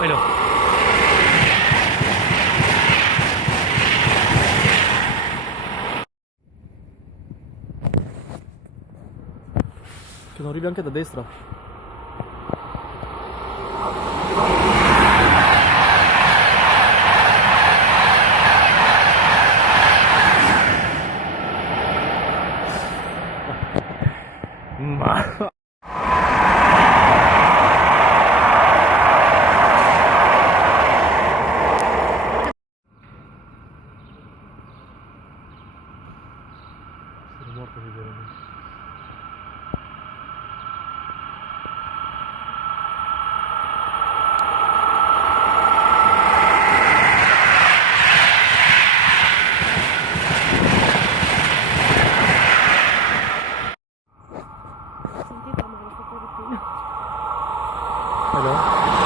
Quello. Che non arrivi anche da destra. Ma... Sono morto di veramente. Sentite, ma lo so per Hello?